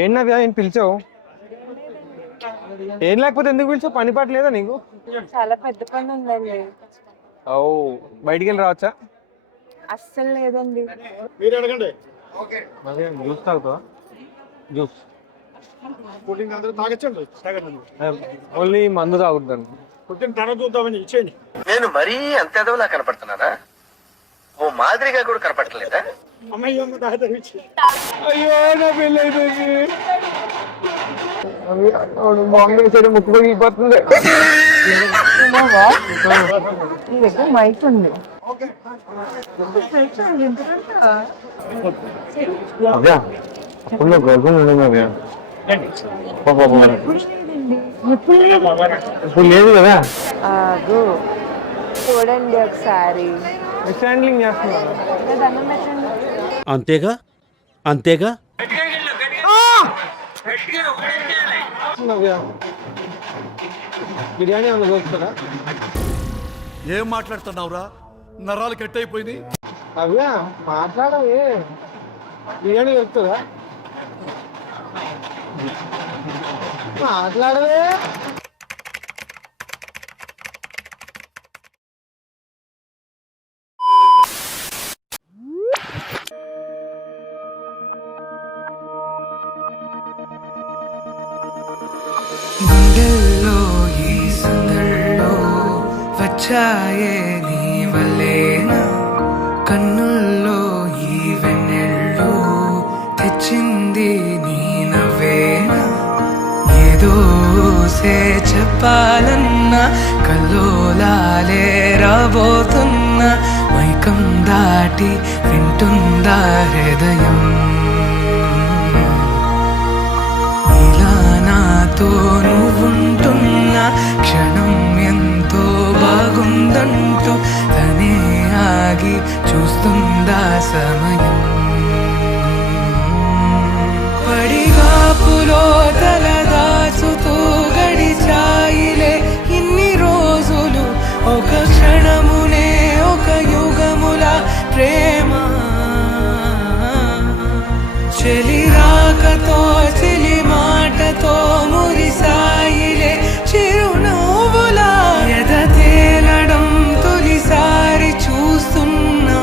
ఏం నవ్య ఏం పిలిచావు? ఏం లేకపోతే ఎందుకు పిలిచావు? పని పాట లేదా నీకు? చాలా పెద్ద పని ఉందండి. ఓ, బయటికి వెళ్ళి రావచ్చా? అస్సలు లేదండి. మీరు అడగండి. జ్యూస్ తాగుతావా? జ్యూస్ పుట్టిన అందరూ తాగొచ్చండి. తాగండి. ఓన్లీ మందు తాగుతాను. పుట్టిన తర్వాత చూద్దామని ఇచ్చేయండి. నేను మరీ అంత ఎదవలా కనపడుతున్నానా? ఓ మాదిరిగా కూడా కనపడలేదా? అమ్మాయి అమ్మ తాగుతారు ఇచ్చి. అయ్యో నా పెళ్ళి అయిపోయింది. బాంబే సైడ్ ముక్కు పగిలిపోతుంది. నీ దగ్గర మైక్ ఉంది. అవ్యా అప్పుడు గర్భం ఉంది అవ్యా. ఇప్పుడు లేదు కదా. ఆగు, చూడండి ఒకసారి. హ్యాండ్లింగ్ చేస్తున్నాను. దండం పెట్టండి. అంతేగా అంతేగా. బిర్యానీ ఏమన్నా దొరుకుతుందా? ఏం మాట్లాడుతున్నావురా? నరాలు కట్ అయిపోయింది. అవ్యా మాట్లాడవే. బిర్యానీ దొరుకుతుందా? మాట్లాడవే. గుండెల్లో ఈ సందల్లో వచ్చాయే నీ వల్లేనా, కన్నుల్లో ఈ వెన్నెళ్ళు తెచ్చింది నీ నవ్వేనా, ఏదో సే చెప్పాలన్నా కల్లోలాలే రాబోతున్నా, మైకం దాటి వింటుందా హృదయం, నాతో నువ్వుంటున్న క్షణం ఎంతో బాగుందంటూ తనే ఆగి చూస్తుందా సమయం, పడిగాపులో తల దాచుతూ గడిచాయిలే ఇన్ని రోజులు, ఒక క్షణమునే ఒక యుగముల ప్రేమ, చెలి రాకతో చెలి మాటతో మురిసాయిలే చిరునవ్వులా, ఎద తేలడం తొలిసారి చూస్తున్నా,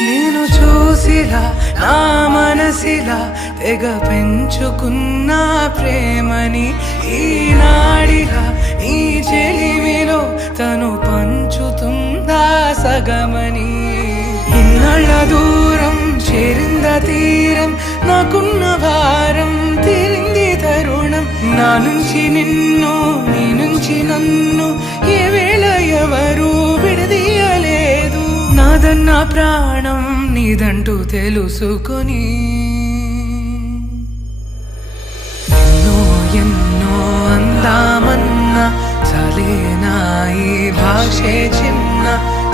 నేను చూసిలా నా మనసిలా తెగ పెంచుకున్న ప్రేమని, ఈనాడిలా ఈ చెలిమిలో తను పంచుతుందా సగమని, ఇన్నాళ్ళ దూరం చేరింద తీరం, నాకున్న భారం తీరింది తరుణం, నా నుంచి నిన్ను నీ నుంచి నన్ను ఏ వేళ ఎవరు విడదీయలేదు, నాదన్న ప్రాణం నీదంటూ తెలుసుకొని, ఎన్నో ఎన్నో అందామన్నా చలేనా ఈ భాషే చిన్న,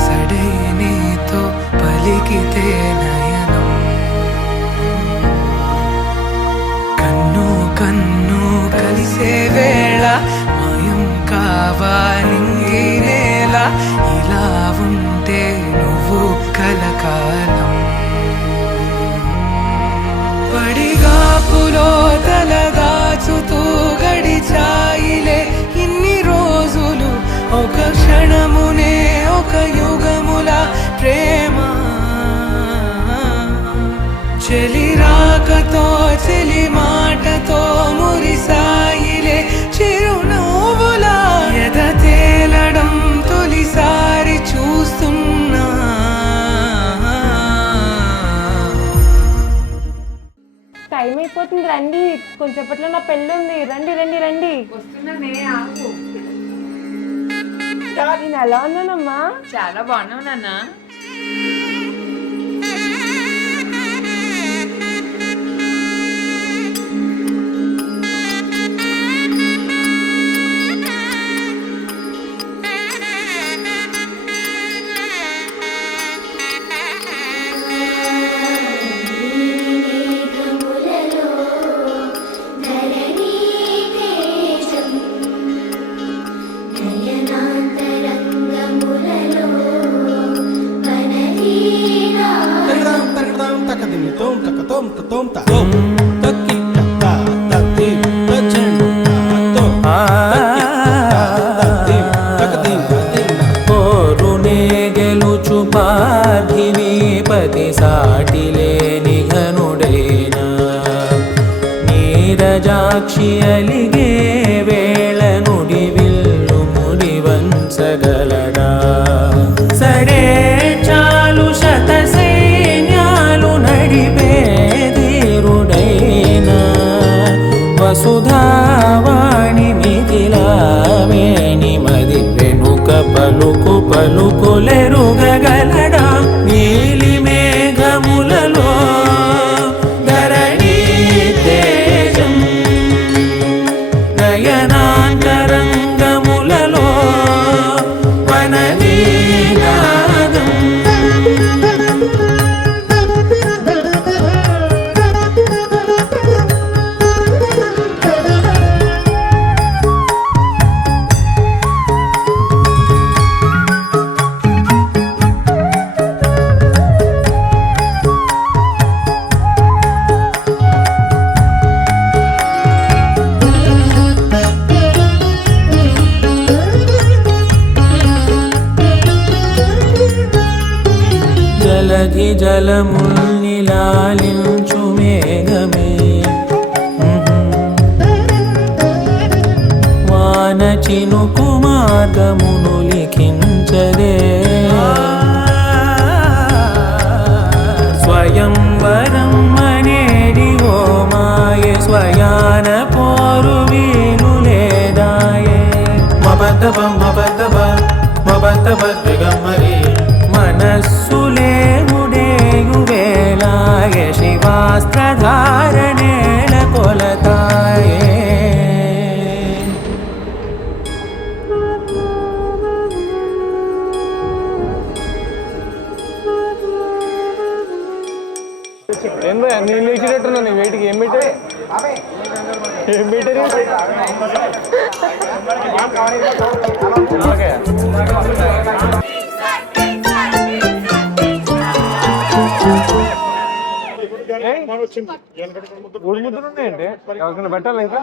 సడైనతో పలికితే నయనం, కన్ను కన్ను కలిసే వేళ మాయం కావాలింగి నేల, ఇలా ఉంటే నువ్వు కలకాలం, పడిగాపులో తల దాచుతూ గడిచాయిలే ఇన్ని రోజులు, ఒక క్షణమునే ఒక యుగముల ప్రేమ, చెలి రాకతో చెలి మాటతో మురిసాయిలే చిరునవ్వులా, ఎద తేలడం తొలిసారి చూస్తున్నా, టైం అయిపోతుంది, రండి. కొంచెంసేపట్లో నా పెళ్ళి ఉంది. రండి రండి రండి. నేను ఎలా ఉన్నానమ్మా? చాలా బాగున్నావు నాన్న. పోరునే గెలుచు పార్థివీపతి సాటిలేని ఘనుడేనా నీరజాక్షి అలిగే వేళ నుడి విల్లు ముడి వంచగలడా సడే చాలు శత సైన్యాలు నడిపే ధీరుడైనా వసుధావాణి మిథిలావేణి మది వెనుక పలుకు పలుకులెరుగగలడా నీలి మేఘములలో ధరణి తేజం నయనాంతరంగములలో వననీనాదం జలధి జలముల్నిలాలించు మేఘమే వాన చినుకు మార్గమును లిఖించదే స్వయంవరం అనేడి ఓ మాయే స్వయాన పోరు వీలు లేదాయే మబద్దబం మబద్దబ మబద్దబ దిగమ్మరి మనస్సులే ముడేయు వేళాయ శివాస్త్రధారణేల కొలతాయే ఏం భయ నీళ్ళు ఇచ్చినట్టున్నా నీ వెయిట్కి ఏం పెట్టారు ఏం పెట్టారు ఓకే మన వచ్చింది మూడు ముద్దులు ఉన్నాయండి ఎవరికైనా పెట్టాలి ఇంకా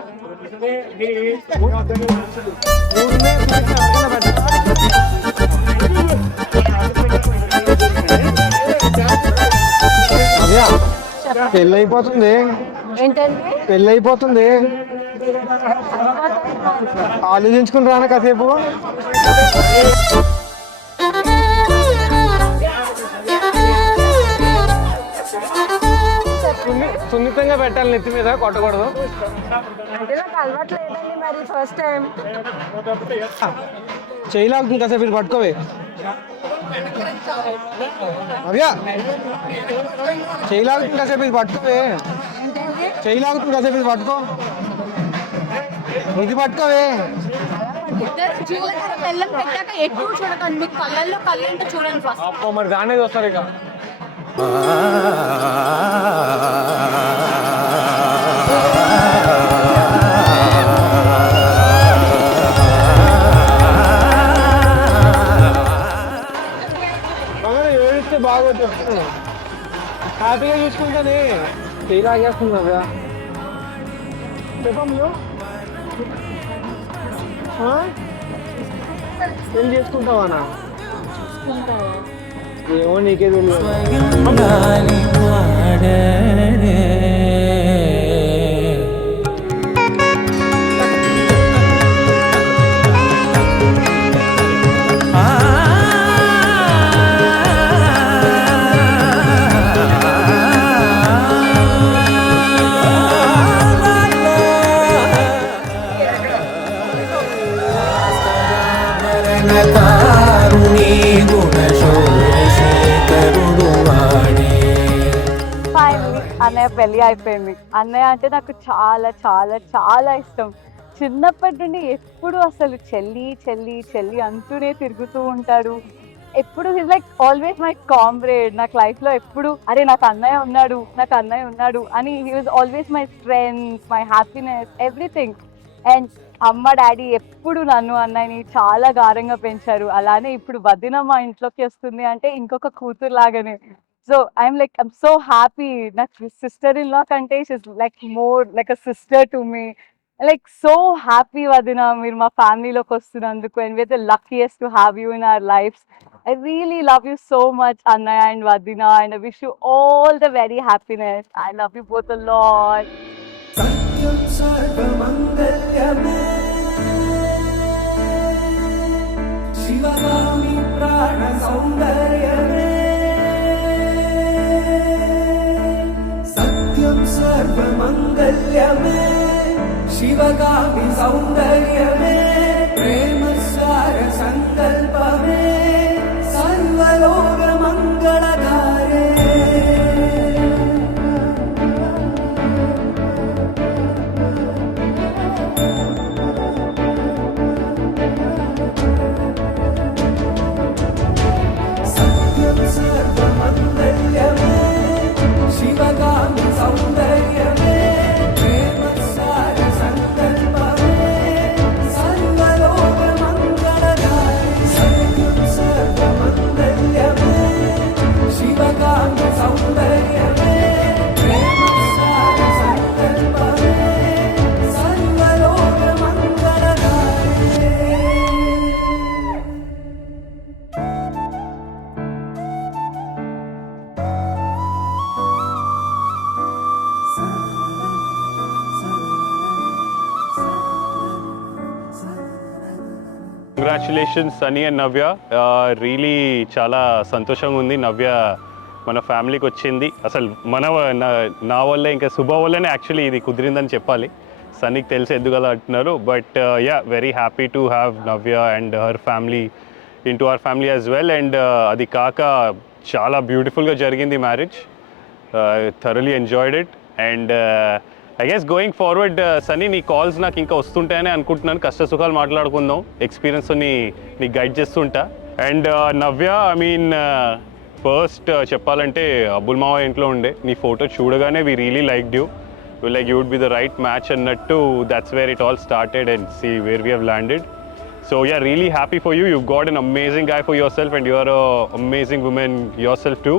అదే పెళ్ళి అయిపోతుంది ఏంటంటే పెళ్ళి అయిపోతుంది ఆలోచించుకుని రానా కాసేపు సున్నితంగా పెట్టాలి నెత్తి మీద కొట్టకూడదు అంటే నాకు అలవాటు లేదండి మరి ఫస్ట్ టైం చేయలాగుతుంది కాసేపు ఇది పట్టుకోవే అవ్యా చేయలాగుతుంది కాసేపు ఇది పట్టుకోవే చేయలాగుతుంది కాసేపు ఇది పట్టుకో ఇది పట్టుకోవే బెల్లం పెట్టాక ఎక్కువ చూడకండి మీకు కళ్ళల్లో కళ్ళంటే చూడండి ఫస్ట్ అప్పో మరి దానే వస్తారు ఇక ఏడిస్తే బాగోదు హ్యాపీగా చూసుకుంటానే చేయలాగేస్తుంది కదా చెప్పమ్మ ఏం చేసుకుంటావా ఏమో నీకే తెలియదు అన్నయ్య పెళ్ళి అయిపోయింది. అన్నయ్య అంటే నాకు చాలా చాలా చాలా ఇష్టం. చిన్నప్పటి నుండి ఎప్పుడు అసలు చెల్లి చెల్లి చెల్లి అంటూనే తిరుగుతూ ఉంటాడు. ఎప్పుడు his like always my comrade. నాకు లైఫ్లో ఎప్పుడు అరే నాకు అన్నయ్య ఉన్నాడు అని he was always my strength, my happiness, everything. And అమ్మ డాడీ ఎప్పుడు నన్ను అన్నయ్యని చాలా గారంగా పెంచారు. అలానే ఇప్పుడు వదిన మా ఇంట్లోకి వస్తుంది అంటే ఇంకొక కూతురు లాగానే So I'm so happy. My sister-in-law kante, she's like more like a sister to me. Like so happy, Vadina, మీరు మా ఫ్యామిలీలోకి వస్తున్నందుకు, and we're the luckiest to have you in our lives. I really love you so much, Annaya and Vadina, and I wish you all the very happiness. I love you both a lot. సత్యం సర్వమంగళమే శివగామి ప్రాణ సౌందర్యమే సత్యం సర్వమంగళమే శివగామి సౌందర్యమే ప్రేమ సార సంకల్పమే సర్వలోక మంగళధారే సత్యం సర్వమంగళమే శివగామి సౌందర్యమే ప్రేమ సార సంకల్పమే సర్వలోక మంగళధారే సత్యం సర్వమంగళమే శివగామి సౌందర్యమే ప్రేమ సార సంకల్పమే సర్వలోక మంగళధారే congratulations Sunny and Navya. Really చాలా సంతోషంగా ఉంది. నవ్య మన ఫ్యామిలీకి వచ్చింది. అసలు నా వల్లే, ఇంకా శుభ వల్లనే యాక్చువల్లీ ఇది కుదిరిందని చెప్పాలి. సన్నీకి తెలిసి ఎందుకు అలా అంటున్నారు. But yeah, very happy to have Navya and her family in to our family as well. And అది కాక చాలా బ్యూటిఫుల్గా జరిగింది marriage. Thoroughly enjoyed it. And I guess going forward Sunny, నీ కాల్స్ నాకు ఇంకా వస్తుంటాయని అనుకుంటున్నాను. కష్ట సుఖాలు మాట్లాడుకుందాం, ఎక్స్పీరియన్స్ నీకు గైడ్ చేస్తుంటా. And Navya, I mean first చెప్పాలంటే అబ్బుల్ మావ ఇంట్లో ఉండే నీ ఫోటో చూడగానే we really liked you. Like you would be the right match అన్నట్టు. That's where it all started and see where we have landed. So yeah, really happy for you. You've got an amazing guy for yourself and you are an amazing woman yourself too.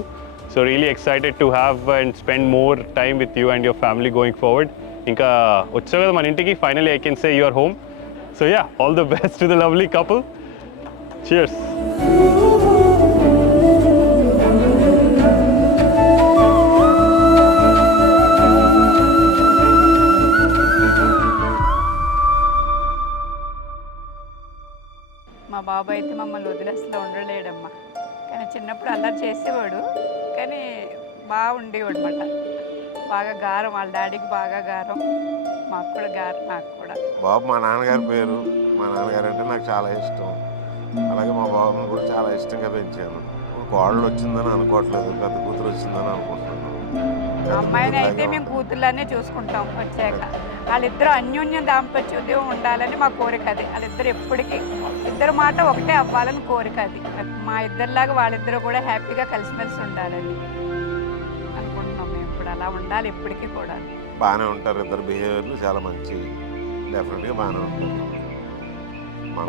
So really excited to have and spend more time with you and your family going forward. Inka వచ్చావు కదా మన ఇంటికి, finally I can say you are home. So yeah, all the best to the lovely couple. Cheers. మా బాబు అయితే మమ్మల్ని వదిలేస్తూ ఉండలేడమ్మా. కానీ చిన్నప్పుడు అల్లరి చేసేవాడు, కానీ బాగా ఉండేవాడు అన్నమాట. బాగా గారం, వాళ్ళ డాడీకి బాగా గారం, మాకు కూడా గారం, నాకు కూడా. బాబు మా నాన్నగారి పేరు. మా నాన్నగారు అంటే నాకు చాలా ఇష్టం. అలాగే మా బాబుని కూడా చాలా ఇష్టంగా పెంచాను. కోడలు వచ్చిందని అనుకోవట్లేదు, పెద్ద కూతురు వచ్చిందని అనుకుంటున్నాను. అమ్మాయిని అయితే మేము కూతుర్లానే చూసుకుంటాం వచ్చాక. వాళ్ళిద్దరూ అన్యోన్యం దాంపత్యం ఉండాలని మా కోరిక. అది వాళ్ళిద్దరు ఎప్పటికీ ఇద్దరు మాట ఒకటే అవ్వాలని కోరిక. అది మా ఇద్దరిలాగా వాళ్ళిద్దరూ కూడా హ్యాపీగా కలిసిమెలిసి ఉండాలని అనుకుంటున్నాం. మేము కూడా అలా ఉండాలి ఎప్పటికీ కూడా. బాగానే ఉంటారు, ఇద్దరు బిహేవియర్లు చాలా మంచి, డెఫినెట్గా బాగానే ఉంటారు.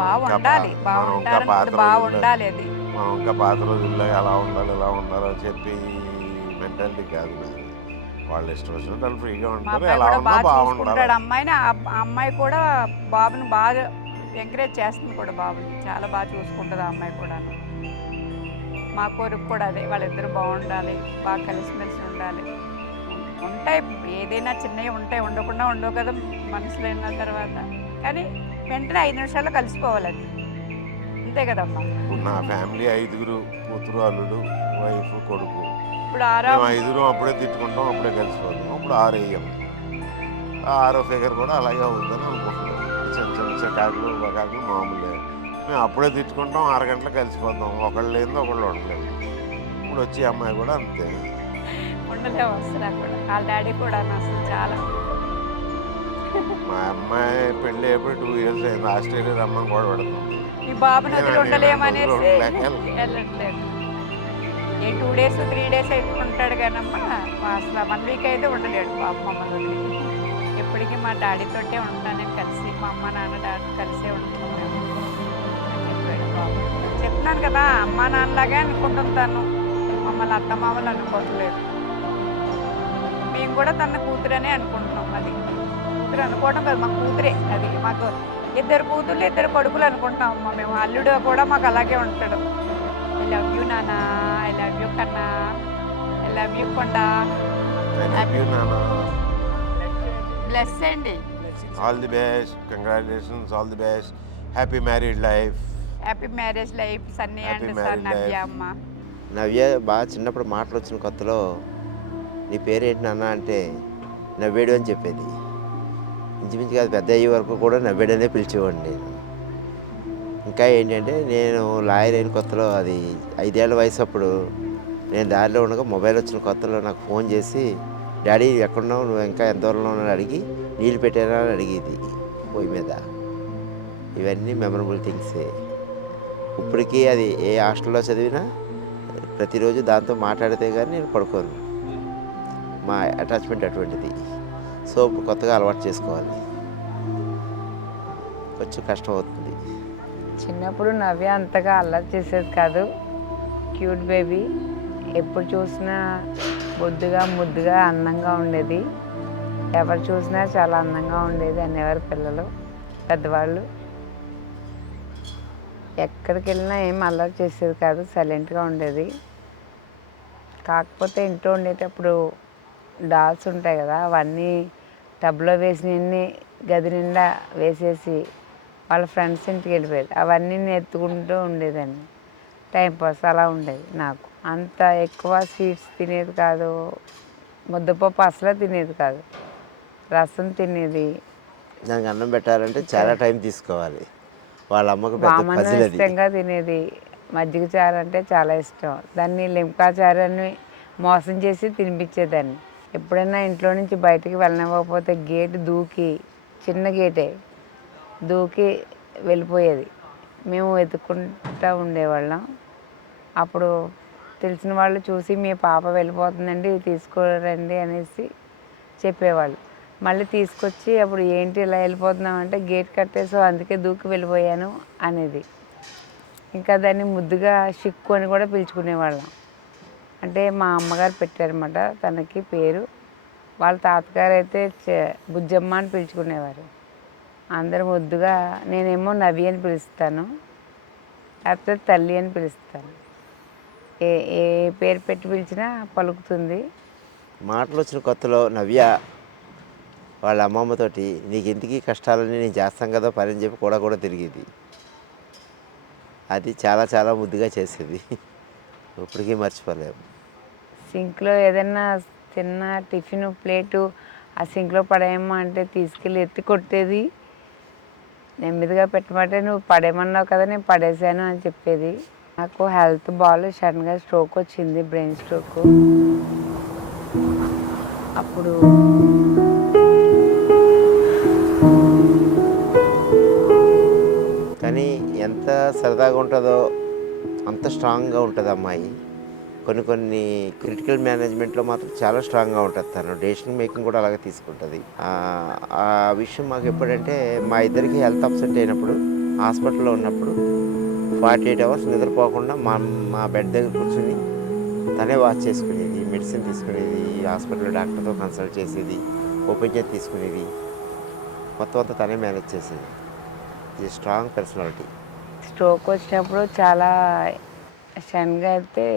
బాగుండాలి, బాగుండాలి. అది మనం ఇంకా పాత రోజుల్లో ఎలా ఉండాలి ఇలా ఉండాలి అని చెప్పి మెంటాలిటీ కాదు. వాళ్ళు ఇష్టం వచ్చినట్టు వాళ్ళు ఫ్రీగా ఉంటారు, ఎలా ఉన్నా బాగుంటాడు. అమ్మాయిని అమ్మాయి కూడా బాబుని బాగా ఎంకరేజ్ చేస్తుంది కూడా. బాబుని చాలా బాగా చూసుకుంటుంది ఆ అమ్మాయి కూడా. మా కోరిక కూడా అదే, వాళ్ళిద్దరు బాగుండాలి, బాగా కలిసిమెలిసి ఉండాలి. ఉంటాయి ఏదైనా చిన్నవి ఉంటాయి, ఉండకుండా ఉండవు కదా మనసులో అయిన తర్వాత. కానీ వెంటనే 5 నిమిషాల్లో కలిసిపోవాలి, అది అంతే కదమ్మా. నా ఫ్యామిలీ 5 కూతురు, అల్లుడు, వైఫ్, కొడుకు. ఇప్పుడు 5 అప్పుడే తిట్టుకుంటాం, అప్పుడే కలిసిపోతాం. ఇప్పుడు 6 వేయం. 6వ ఫిగర్ కూడా అలాగే అవుతుందని అనుకుంటున్నాం. చిన్న చిన్న చికాకులు బకాకులు మామూలే. మేము అప్పుడే తిట్టుకుంటాం, 6 గంటలకు కలిసిపోతాం. ఒకళ్ళు లేనిది ఒకళ్ళు ఉండలేము. ఇప్పుడు వచ్చి అమ్మాయి కూడా అంతే ఉండలేము అసలు. కూడా వాళ్ళ డాడీ కూడా అసలు చాలా. మా అమ్మాయి పెళ్ళి ఎప్పుడు 2 years అయింది. ఆస్ట్రేలియా రమ్మని కూడా పెడతాం. ఈ బాబు నదులు ఉండలేమనేసి వెళ్ళట్లేదు. ఏ 2 days 3 days అయితే ఉంటాడు కానమ్మా. అసలు 1 week అయితే ఉండలేడు బాబు మమ్మల్ని వదిలి. ఎప్పటికీ మా డాడీతోటే ఉంటానని కలిసి, మా అమ్మ నాన్న డాడీ కలిసే ఉంటున్నాను అని చెప్పాడు బాబు. చెప్తున్నాను కదా, అమ్మ నాన్నలాగే అనుకుంటుంటాను. మమ్మల్ని అత్తమామలు అనుకోవట్లేదు. మేము కూడా తన కూతురనే అనుకుంటున్నాం. అది కూతురు అనుకోవడం కాదు, మా కూతురే. అది మాకు 2 కూతుర్లు 2 కొడుకులు అనుకుంటున్నాం అమ్మ మేము. అల్లుడు కూడా మాకు అలాగే ఉంటాడు. ఐ లవ్ యూ నాన్న, ఐ లవ్ యూ కన్నా, ఐ లవ్ యూ కొండ. బ్లెస్ అండి. All the best, congratulations, all the best, happy married life. Happy marriage life Sunny Happy and married Navya life. అమ్మ. నవ్య బాగా చిన్నప్పుడు మాటలు వచ్చిన కొత్తలో నీ పేరేంటి నాన్న అంటే నవ్వేడు అని చెప్పేది. ఇంచుమించుగా అది పెద్ద అయ్యే వరకు కూడా నవ్వేడనే పిలిచేవాడిని నేను. ఇంకా ఏంటంటే నేను లాయర్ అయిన కొత్తలో, అది 5 ఏళ్ల వయసు అప్పుడు, నేను దారిలో ఉండగా మొబైల్ వచ్చిన కొత్తలో నాకు ఫోన్ చేసి, డాడీ ఎక్కడున్నావు, నువ్వు ఇంకా ఎంత దూరంలో ఉన్నావు అడిగి, నీళ్ళు పెట్టానా అని అడిగేది పొయ్యి మీద. ఇవన్నీ మెమరబుల్ థింగ్సే. ఇప్పటికీ అది ఏ హాస్టల్లో చదివినా ప్రతిరోజు దాంతో మాట్లాడితే కానీ నేను పడుకోను. మా అటాచ్మెంట్ అటువంటిది. సో ఇప్పుడు కొత్తగా అలవాటు చేసుకోవాలి, కొంచెం కష్టం అవుతుంది. చిన్నప్పుడు నవ్య అంతగా అల్లరి చేసేది కాదు. క్యూట్ బేబీ, ఎప్పుడు చూసినా బొద్దుగా ముద్దుగా అందంగా ఉండేది. ఎవరు చూసినా చాలా అందంగా ఉండేది అనేవారు పిల్లలు, పెద్దవాళ్ళు. ఎక్కడికి వెళ్ళినా ఏం అల్లరి చేసేది కాదు, సైలెంట్గా ఉండేది. కాకపోతే ఇంట్లో ఉండేటప్పుడు డాల్స్ ఉంటాయి కదా, అవన్నీ టబ్లో వేసినవన్నీ గది నిండా వేసేసి వాళ్ళ ఫ్రెండ్స్ ఇంటికి వెళ్ళిపోయేది. అవన్నీ నేను ఎత్తుకుంటూ ఉండేదాన్ని. టైంపాస్ అలా ఉండేది నాకు. అంత ఎక్కువ స్వీట్స్ తినేది కాదు, ముద్దపప్పు అసలు తినేది కాదు, రసం తినేది. దానికి అన్నం పెట్టాలంటే చాలా టైం తీసుకోవాలి. వాళ్ళ అమ్మకు పెద్ద వామన్నం పజిల్ అది. ఇష్టంగా తినేది. మజ్జిగ చారు అంటే చాలా ఇష్టం. దాన్ని లింకా చారు అని మోసం చేసి తినిపించేదాన్ని. ఎప్పుడైనా ఇంట్లో నుంచి బయటికి వెళ్ళనివ్వకపోతే గేటు దూకి, చిన్న గేటే దూకి వెళ్ళిపోయేది. మేము వెతుక్కుంటూ ఉండేవాళ్ళం. అప్పుడు తెలిసిన వాళ్ళు చూసి, మీ పాప వెళ్ళిపోతుందండి, తీసుకురండి అనేసి చెప్పేవాళ్ళు. మళ్ళీ తీసుకొచ్చి, అప్పుడు ఏంటి ఇలా వెళ్ళిపోతున్నాం అంటే, గేట్ కట్టేసో అందుకే దూకి వెళ్ళిపోయాను అనేది. ఇంకా దాన్ని ముద్దుగా షిక్కు అని కూడా పిలుచుకునేవాళ్ళం. అంటే మా అమ్మగారు పెట్టారన్నమాట తనకి పేరు. వాళ్ళ తాతగారు అయితే బుజ్జమ్మ అని పిలుచుకునేవారు. అందరూ ముద్దుగా, నేనేమో నవ్య అని పిలుస్తాను, లేకపోతే తల్లి అని పిలుస్తాను. ఏ ఏ పేరు పెట్టి పిలిచినా పలుకుతుంది. మాటలు వచ్చిన కొత్తలో నవ్య వాళ్ళ అమ్మమ్మతోటి, నీకు ఎందుకు కష్టాలని, నేను చేస్తాం కదా పని అని చెప్పి కూడా తిరిగేది. అది చాలా చాలా ముద్దుగా చేసేది. ఇప్పటికీ మర్చిపోలేము. సింక్లో ఏదైనా చిన్న టిఫిన్ ప్లేటు ఆ సింక్లో పడేయమ్మా అంటే తీసుకెళ్ళి ఎత్తి కొట్టేది. నెమ్మదిగా పెట్టమంటే, నువ్వు పడేయమన్నావు కదా నేను పడేసాను అని చెప్పేది. నాకు హెల్త్ బాగాలేదు, సడన్గా స్ట్రోక్ వచ్చింది, బ్రెయిన్ స్ట్రోక్. అప్పుడు కానీ ఎంత సరదాగా ఉంటుందో అంత స్ట్రాంగ్గా ఉంటుంది అమ్మాయి. కొన్ని క్రిటికల్ మేనేజ్మెంట్లో మాత్రం చాలా స్ట్రాంగ్గా ఉంటుంది. తను డెసిషన్ మేకింగ్ కూడా అలాగే తీసుకుంటుంది. ఆ విషయం మాకు ఎప్పుడంటే, మా ఇద్దరికి హెల్త్ అప్సెట్ అయినప్పుడు, హాస్పిటల్లో ఉన్నప్పుడు 48 అవర్స్ నిద్రపోకుండా మా బెడ్ దగ్గర కూర్చొని తనే వాచ్ చేసుకునేది, మెడిసిన్ తీసుకునేది, హాస్పిటల్లో డాక్టర్తో కన్సల్ట్ చేసేది, ఓపెన్ తీసుకునేది, మొత్తం అంతా తనే మేనేజ్ చేసేది. ఇది స్ట్రాంగ్ పర్సనాలిటీ. స్ట్రోక్ వచ్చినప్పుడు చాలా సడన్గా అయితే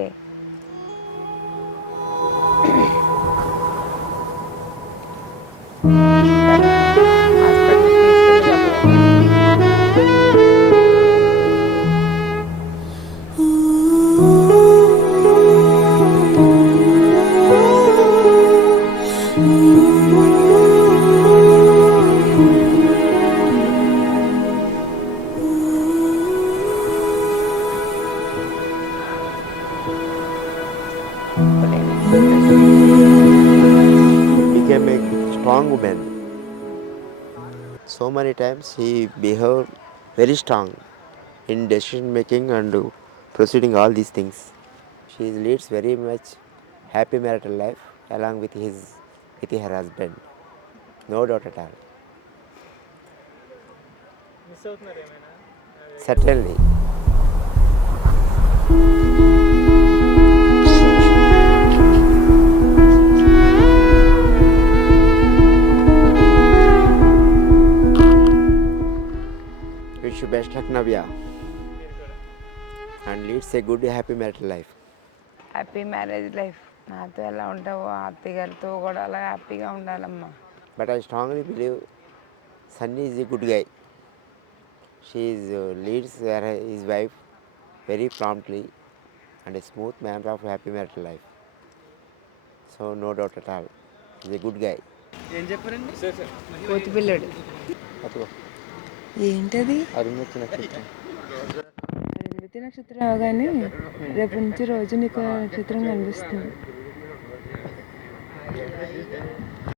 became a strong woman. So many times he behaved very strong in decision making and proceeding all these things. She leads very much happy marital life along with her husband. No doubt at all. Certainly. Navya and leads a good, happy marital life. Happy marriage life. నాతో ఎలా ఉంటావో అత్తగారితో కూడా అలా హ్యాపీగా ఉండాలమ్మా. But I strongly believe Sunny is a good guy. She leads his wife very promptly and a smooth manner of happy marital life. So no doubt at all, he's a good guy. కోతి పిల్లడు. ఏంటది? అరుంధతి నక్షత్రం. అరుంధతి నక్షత్రం అవగానే రేపు నుంచి రోజు నీకు నక్షత్రం కనిపిస్తుంది.